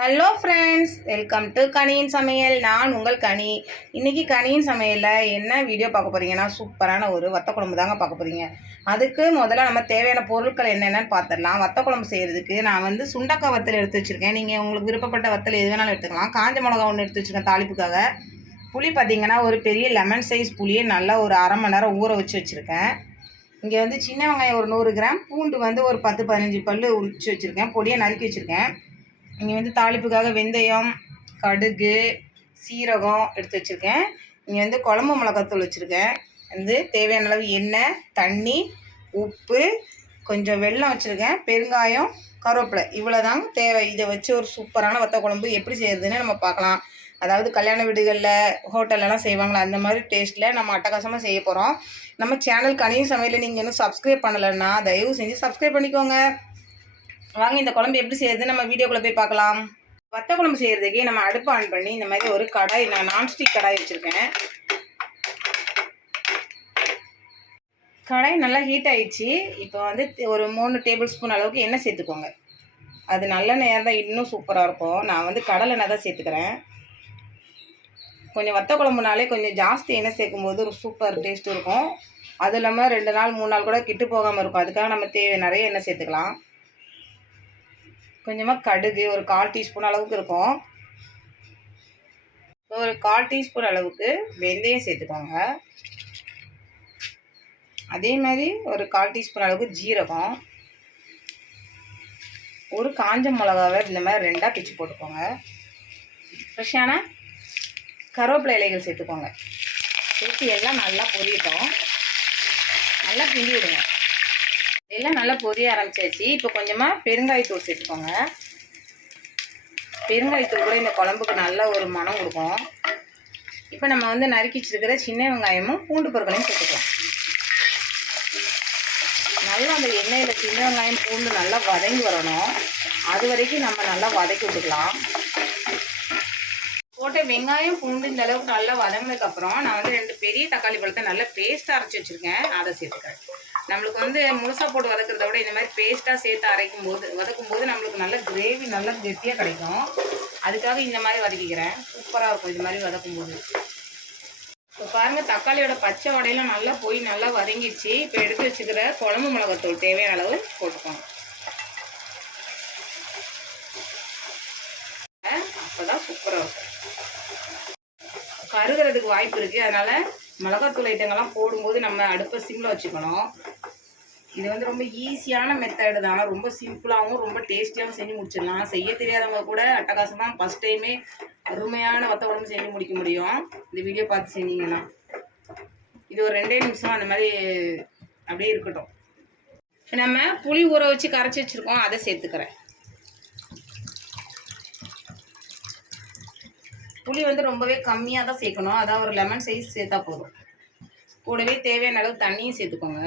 Hello friends welcome to கனியின் சமையல் நான் உங்கள் கனி. இன்னைக்கு கனியின் சமையலில் என்ன வீடியோ பார்க்க போகிறீங்கன்னா சூப்பரான ஒரு வத்த குழம்பு தாங்க பார்க்க போகிறீங்க அதுக்கு முதல்ல நம்ம தேவையான பொருட்கள் என்னென்னு பார்த்துடலாம். வத்த குழம்பு செய்கிறதுக்கு நான் வந்து சுண்டக்காய் வத்தல் எடுத்து வச்சுருக்கேன். நீங்கள் உங்களுக்கு விருப்பப்பட்ட வத்தல் எது வேணாலும் எடுத்துக்கலாம். காஞ்ச மிளகா ஒன்று எடுத்து வச்சுருக்கேன் தாளிப்புக்காக. புளி பார்த்திங்கன்னா ஒரு பெரிய லெமன் சைஸ் புளியை நல்லா ஒரு அரை மணி நேரம் ஊற வச்சு வச்சுருக்கேன். இங்கே வந்து சின்ன வெங்காயம் ஒரு நூறு கிராம். பூண்டு வந்து ஒரு பத்து பதினஞ்சு பல் உரிச்சு வச்சுருக்கேன். பொடியை நறுக்கி வச்சுருக்கேன். இங்கே வந்து தாளிப்புக்காக வெந்தயம் கடுகு சீரகம் எடுத்து வச்சுருக்கேன். இங்கே வந்து குழம்பு மிளகாத்தூள் வச்சுருக்கேன். வந்து தேவையான அளவு எண்ணெய் தண்ணி உப்பு கொஞ்சம் வெல்லம் வச்சுருக்கேன். பெருங்காயம் கருவேப்பிலை. இவ்வளோதாங்க தேவை. இதை வச்சு ஒரு சூப்பரான வத்த குழம்பு எப்படி செய்கிறதுன்னு நம்ம பார்க்கலாம். அதாவது கல்யாண வீடுகளில் ஹோட்டல்லலாம் செய்வாங்களா அந்த மாதிரி டேஸ்ட்டில் நம்ம அட்டகாசமாக செய்ய போகிறோம் நம்ம சேனல் கனியும் சமையல் நீங்கள் இன்னும் சப்ஸ்கிரைப் பண்ணலைன்னா தயவு செஞ்சு சப்ஸ்கிரைப் பண்ணிக்கோங்க. வாங்க இந்த குழம்பு எப்படி செய்யறது? நம்ம வீடியோக்குள்ளே போய் பார்க்கலாம். வத்த குழம்பு செய்கிறதுக்கே நம்ம அடுப்பு ஆன் பண்ணி இந்த மாதிரி ஒரு கடாய் நான் நான்ஸ்டிக் கடாய் வச்சுருக்கேன். கடாய் நல்லா ஹீட் ஆயிடுச்சு. இப்போ வந்து ஒரு மூணு டேபிள் ஸ்பூன் அளவுக்கு எண்ணெய் சேர்த்துக்கோங்க. அது நல்ல நேரம் தான் இன்னும் சூப்பராக இருக்கும். நான் வந்து கடலை எண்ணெய் தான் சேர்த்துக்கிறேன். கொஞ்சம் வத்த குழம்புனாலே கொஞ்சம் ஜாஸ்தி எண்ணெய் சேர்க்கும் போது ஒரு சூப்பர் டேஸ்ட் இருக்கும். அதுவும் இல்லாமல் ரெண்டு நாள் மூணு நாள் கூட கிட்டு போகாமல் இருக்கும். அதுக்காக நம்ம தேவை நிறைய எண்ணெய் சேர்த்துக்கலாம். கொஞ்சமாக கடுகு ஒரு கால் டீஸ்பூன் அளவுக்கு இருக்கும். ஒரு கால் டீஸ்பூன் அளவுக்கு வெந்தயம் சேர்த்துக்கோங்க. அதே மாதிரி ஒரு கால் டீஸ்பூன் அளவுக்கு ஜீரகம். ஒரு காஞ்ச மிளகாவை இந்த மாதிரி ரெண்டாக பிச்சு போட்டுக்கோங்க. ஃப்ரெஷ்ஷான கருவேப்பிலை இலைகள் சேர்த்துக்கோங்க. சேர்த்து எல்லாம் நல்லா பொரியட்டும். நல்லா கிண்டி விடுங்க. எல்லாம் நல்லா பொரிய ஆரம்பிச்சாச்சு. இப்போ கொஞ்சமாக பெருங்காயத்தூள் சேர்த்துக்கோங்க. பெருங்காயத்தூள் கூட இந்த குழம்புக்கு நல்ல ஒரு மனம் கொடுக்கும். இப்போ நம்ம வந்து நறுக்கி வச்சுருக்கிற சின்ன வெங்காயமும் பூண்டு பொருட்களையும் சேர்த்துக்கலாம். நல்லா அந்த எண்ணெயில் சின்ன வெங்காயம் பூண்டு நல்லா வதங்கி வரணும். அது வரைக்கும் நம்ம நல்லா வதக்கி விட்டுக்கலாம். போட்ட வெங்காயம் பூண்டு இந்த அளவுக்கு நல்லா வதங்கினதுக்கப்புறம் நான் வந்து ரெண்டு பெரிய தக்காளி பழத்தை நல்லா பேஸ்ட்டாக அரைச்சி வச்சுருக்கேன். அதை சேர்த்துக்கிறேன். நம்மளுக்கு வந்து முழுசாக போட்டு வதக்கிறத விட இந்த மாதிரி பேஸ்ட்டாக சேர்த்து அரைக்கும் போது வதக்கும் போது நம்மளுக்கு நல்ல கிரேவி நல்லா கெட்டியாக கிடைக்கும். அதுக்காக இந்த மாதிரி வதக்கிக்கிறேன். சூப்பராக இருக்கும் இது மாதிரி வதக்கும் போது இப்போ பாருங்கள் தக்காளியோட பச்சை வடையெல்லாம் நல்லா போய் நல்லா வதங்கிடுச்சு. இப்போ எடுத்து வச்சுக்கிற குழம்பு மிளகாத்தூள் தேவையான அளவு போட்டுக்கோங்க. அப்போதான் சூப்பராக இருக்கும். கருகிறதுக்கு வாய்ப்பு இருக்குது அதனால் மிளகாத்தூள் ஐட்டங்கள்லாம் போடும்போது நம்ம அடுப்பை சிம்மில் வச்சுக்கணும். இது வந்து ரொம்ப ஈஸியான மெத்தடு தான். ரொம்ப சிம்பிளாகவும் ரொம்ப டேஸ்டியாகவும் செஞ்சு முடிச்சிடலாம். செய்ய தெரியாதவங்க கூட அட்டகாசமாக ஃபஸ்ட் டைமே அருமையான வத்த குழம்பு செஞ்சு முடிக்க முடியும். இந்த வீடியோ பார்த்து செஞ்சீங்கன்னா. இது ஒரு ரெண்டே நிமிஷம் அந்த மாதிரி அப்படியே இருக்கட்டும். நம்ம புளி ஊற வச்சு கரைச்சி வச்சுருக்கோம். அதை சேர்த்துக்கிறேன். புளி வந்து ரொம்பவே கம்மியாக தான் சேர்க்கணும். அதான் ஒரு லெமன் சைஸ் சேர்த்தா போதும். கூடவே தேவையான அளவு தண்ணியும் சேர்த்துக்கோங்க.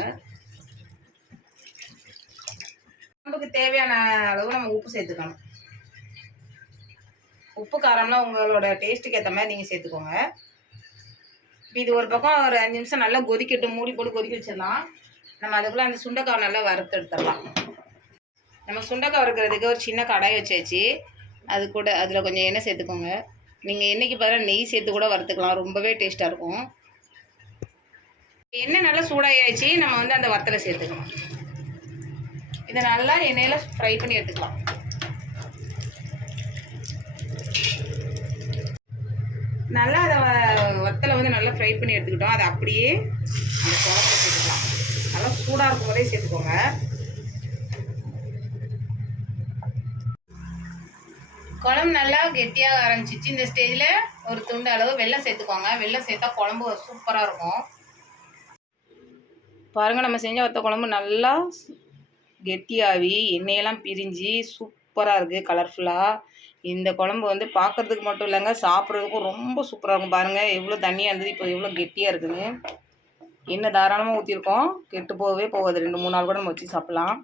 குழம்புக்கு தேவையான அளவு நம்ம உப்பு சேர்த்துக்கணும். உப்பு காரம்லாம் உங்களோட டேஸ்ட்டுக்கு ஏற்ற மாதிரி நீங்கள் சேர்த்துக்கோங்க. இப்போ இது ஒரு பக்கம் ஒரு அஞ்சு நிமிஷம் நல்லா கொதிக்கட்டு மூடி போட்டு கொதிக்க வச்சிடலாம். நம்ம அதுக்குள்ளே அந்த சுண்டைக்காய் நல்லா வறுத்து எடுத்துடலாம். நம்ம சுண்டைக்காய் வறுக்கிறதுக்கு ஒரு சின்ன கடாய் வச்சாச்சு. அது கூட அதில் கொஞ்சம் எண்ணெய் சேர்த்துக்கோங்க. நீங்கள் எண்ணெய்க்கு பதிலாக நெய் சேர்த்து கூட வறுத்துக்கலாம். ரொம்பவே டேஸ்ட்டாக இருக்கும். எண்ணெய் நல்லா சூடாகியாச்சு நம்ம வந்து அந்த வத்தலை சேர்த்துக்கலாம். இதை நல்லா எண்ணெயில் ஃப்ரை பண்ணி எடுத்துக்கலாம். நல்லா அதை வத்தலை வந்து நல்லா ஃப்ரை பண்ணி எடுத்துக்கிட்டோம். அதை அப்படியே அந்த குழம்புல சேர்த்துக்கலாம். நல்லா சூடாக இருக்கும் போதே சேர்த்துக்கோங்க. குழம்பு நல்லா கெட்டியாக ஆரம்பிச்சிச்சு. இந்த ஸ்டேஜில் ஒரு துண்டு அளவு வெள்ளம் சேர்த்துக்கோங்க. வெள்ளம் சேர்த்தா குழம்பு சூப்பராக இருக்கும். பாருங்கள் நம்ம செஞ்ச வத்த குழம்பு நல்லா கெட்டியாகி எண்ணெயெல்லாம் பிரிஞ்சு சூப்பராக இருக்குது கலர்ஃபுல்லாக இந்த குழம்பு வந்து பார்க்குறதுக்கு மட்டும் இல்லைங்க சாப்பிட்றதுக்கும் ரொம்ப சூப்பராக இருக்கும். பாருங்கள் எவ்வளோ தண்ணியாக இருந்தது இப்போ எவ்வளோ கெட்டியாக இருக்குதுன்னு எண்ணெய் தாராளமாக ஊற்றிருக்கோம் கெட்டு போகவே போகாது. ரெண்டு மூணு நாள் கூட நம்ம வச்சு சாப்பிட்லாம்.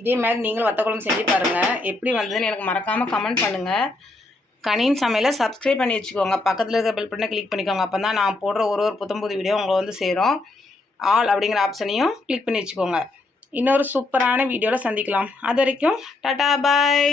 இதே மாதிரி நீங்களும் வத்த குழம்பு செஞ்சு பாருங்கள் எப்படி வந்ததுன்னு எனக்கு மறக்காமல் கமெண்ட் பண்ணுங்கள் கனின் சமையலை சப்ஸ்கிரைப் பண்ணி வச்சுக்கோங்க. பக்கத்தில் இருக்க பெல் பட்டனை கிளிக் பண்ணிக்கோங்க. அப்போ தான் நான் போடுற ஒரு ஒரு புத்தம்புது வீடியோ உங்களை வந்து சேரும். ஆல் அப்படிங்கிற ஆப்ஷனையும் கிளிக் பண்ணி வச்சுக்கோங்க. இன்னொரு சூப்பரான வீடியோவில் சந்திக்கலாம். அது வரைக்கும் டாடா பாய்.